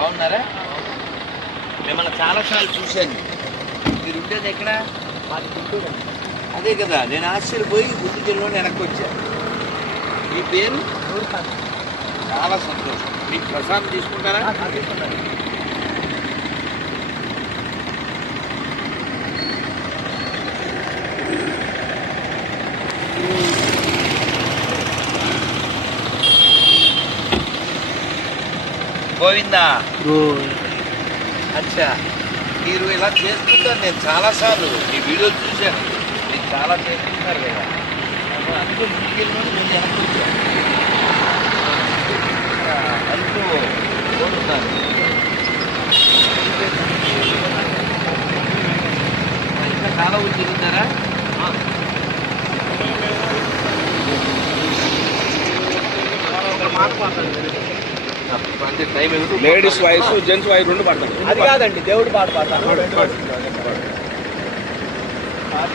బాగున్నారా? మిమ్మల్ని చాలాసార్లు చూశాను. మీరు ఉండేది ఎక్కడ అదే కదా నేను ఆశ్చర్యపోయి గుర్తు జిల్లాలో వెనక్కి వచ్చాను మీ పేరు? చాలా సంతోషం. మీకు ప్రసాదం తీసుకుంటారా? గోవిందా. అచ్చా. మీరు ఇలా చేస్తుంటారు నేను చాలాసార్లు మీ వీడియోలు చూశాను. మీరు చాలా చేస్తుంటారు కదా. అందుకే ముందుకెళ్ళి కోరుతాను ఇంకా చాలా ఊరు తిరుగుతారా? అంటే టైం ఏమిటి లేడీస్ వాయిస్ జెంట్స్ వాయిస్ రెండు పడతాను అది కాదండి దేవుడు పాట పాడతాను కారు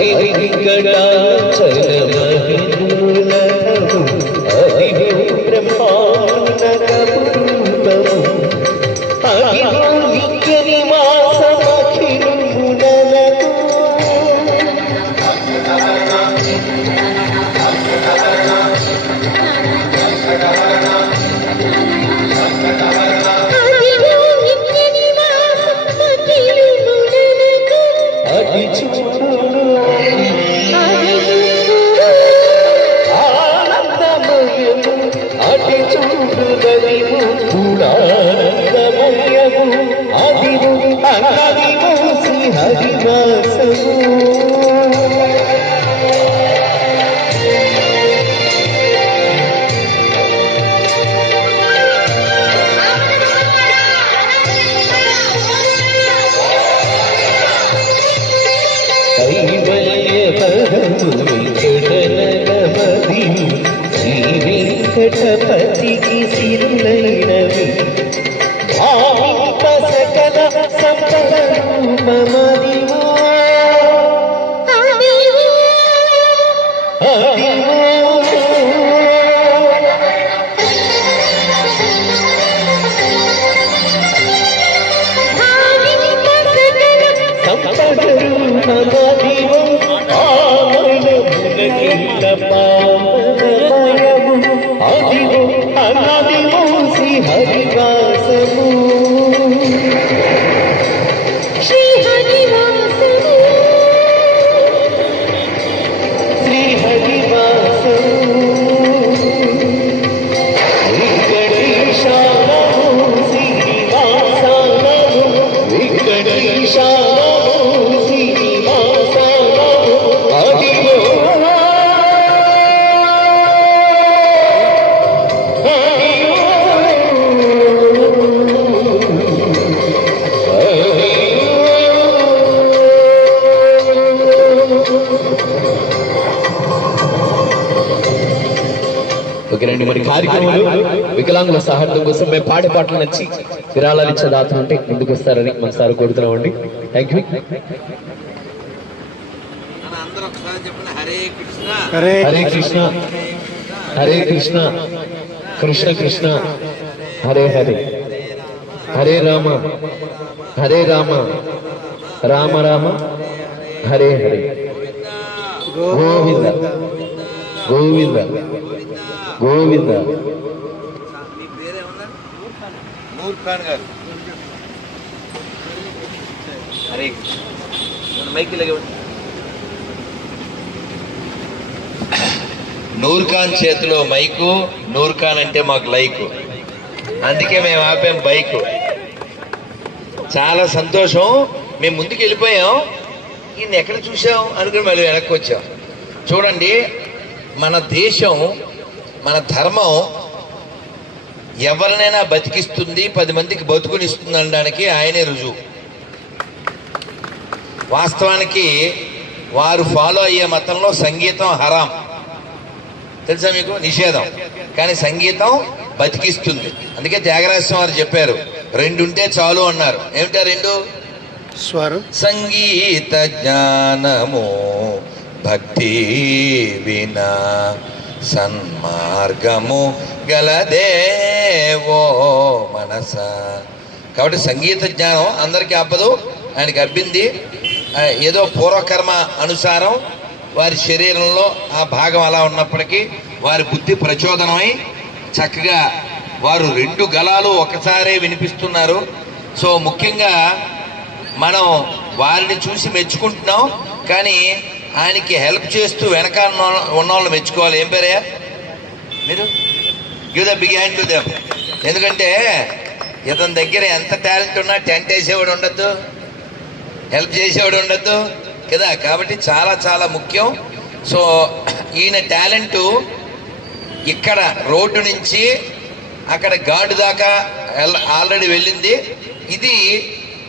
మీరు అటువైపుకి చూడు దైవం కూడా ఓకేనండి మరి కార్యక్రమాలు వికలాంగుల సహార్థం కోసం మేము పాడే పాటలు నచ్చి విరాళాలు ఇచ్చే దాతలు ఉంటే ముందుకు వస్తారని మనసారి కోరుతున్నామండి. థ్యాంక్ యూ మన హరే కృష్ణ. హరే కృష్ణ. కృష్ణ కృష్ణ. హరే హరే. హరే రామ. హరే రామ. రామ రామ. హరే హరే. గోవింద. గోవింద. గోవింద. నూర్ ఖాన్ చేతిలో మైకు నూర్ ఖాన్ అంటే మాకు లైకు. అందుకే మేము ఆపాం బైక్. చాలా సంతోషం. మేము ముందుకు వెళ్ళిపోయాం ఈయన ఎక్కడ చూసాం అనుకుని మళ్ళీ వెనక్కి వచ్చాం. చూడండి మన దేశం మన ధర్మం ఎవరినైనా బతికిస్తుంది పది మందికి బతుకునిస్తుంది అనడానికి ఆయనే రుజువు. వాస్తవానికి వారు ఫాలో అయ్యే మతంలో సంగీతం హరాం. తెలుసా మీకు? నిషేధం. కానీ సంగీతం బతికిస్తుంది. అందుకే త్యాగరాజస్వామి వారు చెప్పారు రెండు ఉంటే చాలు అన్నారు. ఏమిటా రెండు? స్వరం. సంగీత జ్ఞానము భక్తి వినా. సన్మార్గము గలదేవో మనస. కాబట్టి సంగీత జ్ఞానం అందరికీ అబ్బదు ఆయనకి అబ్బింది. ఏదో పూర్వకర్మ అనుసారం వారి శరీరంలో ఆ భాగం అలా ఉన్నప్పటికీ వారి బుద్ధి ప్రచోదనమై చక్కగా వారు రెండు గలాలు ఒకసారే వినిపిస్తున్నారు. సో ముఖ్యంగా మనం వారిని చూసి మెచ్చుకుంటున్నాం. కానీ ఆయనకి హెల్ప్ చేస్తూ వెనకాల ఉన్న వాళ్ళు మెచ్చుకోవాలి. ఏం పేరే మీరు? Give the big hand to them ఎందుకంటే ఇతని దగ్గర ఎంత టాలెంట్ ఉన్నా టెంట్ వేసేవాడు ఉండద్దు. హెల్ప్ చేసేవాడు ఉండద్దు. కదా? కాబట్టి చాలా చాలా ముఖ్యం. సో ఈయన టాలెంటు ఇక్కడ రోడ్డు నుంచి అక్కడ గాడు దాకా ఆల్రెడీ వెళ్ళింది. ఇది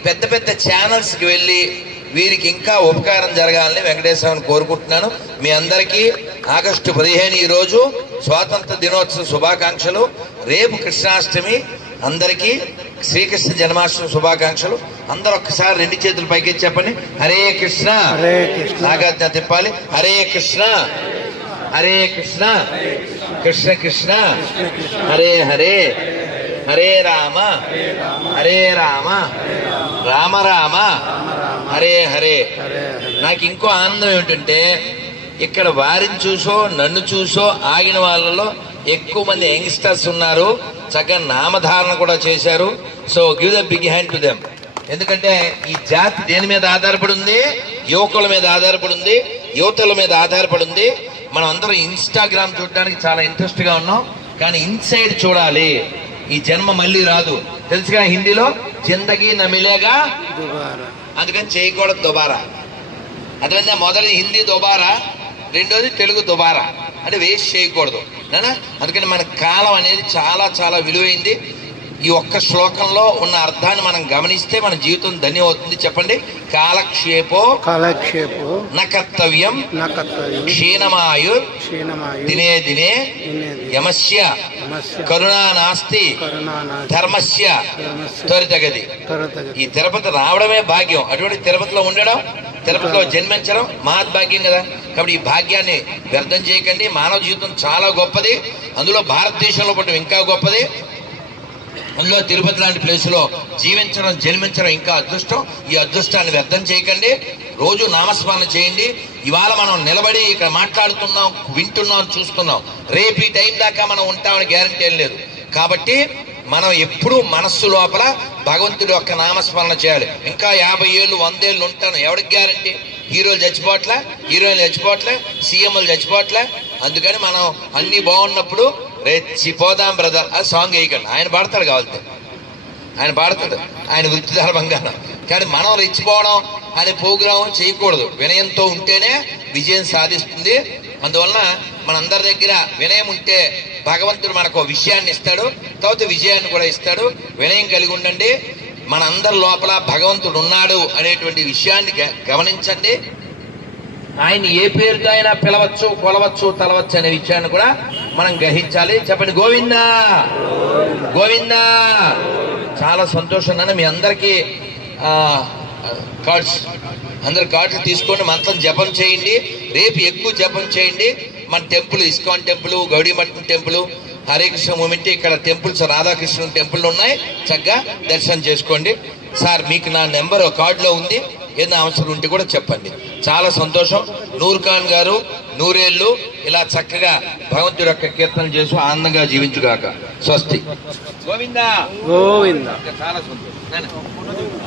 పెద్ద పెద్ద ఛానల్స్కి వెళ్ళి వీరికి ఇంకా ఉపకారం జరగాలని వెంకటేశ్వరని కోరుకుంటున్నాను. మీ అందరికీ ఆగస్టు పదిహేను ఈరోజు స్వాతంత్ర దినోత్సవ శుభాకాంక్షలు. రేపు కృష్ణాష్టమి అందరికీ శ్రీకృష్ణ జన్మాష్టమి శుభాకాంక్షలు. అందరూ ఒక్కసారి రెండు చేతులు పైకి చెప్పండి. హరే కృష్ణ. హరే కృష్ణ. నాగార్జున తిప్పాలి. హరే కృష్ణ. హరే కృష్ణ. కృష్ణ కృష్ణ. హరే హరే. హరే రామ. హరే రామ. రామ రామ. హరే హరే. నాకు ఇంకో ఆనందం ఏమిటంటే ఇక్కడ వారిని చూసో నన్ను చూసో ఆగిన వాళ్ళలో ఎక్కువ మంది యంగ్స్టర్స్ ఉన్నారు. చక్కగా నామధారణ కూడా చేశారు. So give the big hand to them. ఎందుకంటే ఈ జాతి దేని మీద ఆధారపడి ఉంది యువకుల మీద ఆధారపడి ఉంది యువతల మీద ఆధారపడి ఉంది మనం అందరం ఇన్స్టాగ్రామ్ చూడడానికి చాలా ఇంట్రెస్ట్గా ఉన్నాం. కానీ ఇన్సైడ్ చూడాలి. ఈ జన్మ మళ్ళీ రాదు. తెలుసుగా హిందీలో? జిందగీ నమిలేగా? అందుకని చేయకూడదు దుబారా. అదేవిధంగా మొదటి హిందీ దుబారా రెండోది తెలుగు దుబారా. అంటే వేస్ట్ చేయకూడదు. అందుకని మన కాలం అనేది చాలా చాలా విలువైంది. ఈ ఒక్క శ్లోకంలో ఉన్న అర్థాన్ని మనం గమనిస్తే మన జీవితం ధన్యమవుతుంది. చెప్పండి. కాలక్షేపో కాలక్షేపో న కర్తవ్యం నా కర్తవ్యం క్షీణమాయు క్షీణమాయు దినే దినే యమస్య కరుణా నాస్తి ధర్మస్య త్వరతగతి. ఈ తిరుపతి రావడమే భాగ్యం. అటువంటి తిరుపతిలో ఉండడం తిరుపతిలో జన్మించడం మహద్భాగ్యం కదా. కాబట్టి ఈ భాగ్యాన్ని వ్యర్థం చేయకండి. మానవ జీవితం చాలా గొప్పది. అందులో భారతదేశంలో పట్టడం ఇంకా గొప్పది. అందులో తిరుపతి లాంటి ప్లేసులో జీవించడం జన్మించడం ఇంకా అదృష్టం. ఈ అదృష్టాన్ని వ్యర్థం చేయకండి. రోజు నామస్మరణ చేయండి. ఇవాళ మనం నిలబడి ఇక్కడ మాట్లాడుతున్నాం వింటున్నాం చూస్తున్నాం. రేపు ఈ టైం దాకా మనం ఉంటామని గ్యారంటీ ఏం లేదు. కాబట్టి మనం ఎప్పుడూ మనస్సు లోపల భగవంతుడి యొక్క నామస్మరణ చేయాలి. ఇంకా యాభై ఏళ్ళు వందేళ్ళు ఉంటాను. ఎవరికి గ్యారంటీ హీరోలు చచ్చిపోవట్లే హీరోయిన్లు చచ్చిపోవట్లే సీఎంలు చచ్చిపోవట్లే. అందుకని మనం అన్నీ బాగున్నప్పుడు రెచ్చిపోదాం బ్రదర్ ఆ సాంగ్ వేయకండి. ఆయన పాడతాడు కావాలంటే. ఆయన పాడతాడు. ఆయన వృత్తి ధర్మంగా కానీ మనం రెచ్చిపోవడం అనే ప్రోగ్రాం చేయకూడదు. వినయంతో ఉంటేనే విజయం సాధిస్తుంది. అందువలన మనందరి దగ్గర వినయం ఉంటే భగవంతుడు మనకు ఒక విషయాన్ని ఇస్తాడు. తర్వాత విజయాన్ని కూడా ఇస్తాడు. వినయం కలిగి ఉండండి. మనందరి లోపల భగవంతుడు ఉన్నాడు అనేటువంటి విషయాన్ని గమనించండి. ఆయన ఏ పేరుతో అయినా పిలవచ్చు కొలవచ్చు తలవచ్చు అనే విషయాన్ని కూడా మనం గ్రహించాలి. చెప్పండి గోవిందా! గోవిందా! చాలా సంతోషం నాన్న మీ అందరికీ కార్డ్స్ అందరు కార్డ్స్ తీసుకోండి మంత్రం జపం చేయండి. రేపు ఎక్కువ జపం చేయండి. మన temple ISKCON temple గౌడీమఠం temple Hare Krishna movement ఇక్కడ టెంపుల్స్ రాధాకృష్ణ టెంపుల్ ఉన్నాయి. చక్కగా దర్శనం చేసుకోండి. సార్ మీకు నా నెంబర్ కార్డులో ఉంది. ఏదైనా అవసరం ఉంటే కూడా చెప్పండి. చాలా సంతోషం. నూర్ ఖాన్ గారు నూరేళ్ళు ఇలా చక్కగా భగవంతుడి యొక్క కీర్తన చేసి ఆనందంగా జీవించుగాక. స్వస్తి. గోవిందా. గోవింద. చాలా సంతోషం.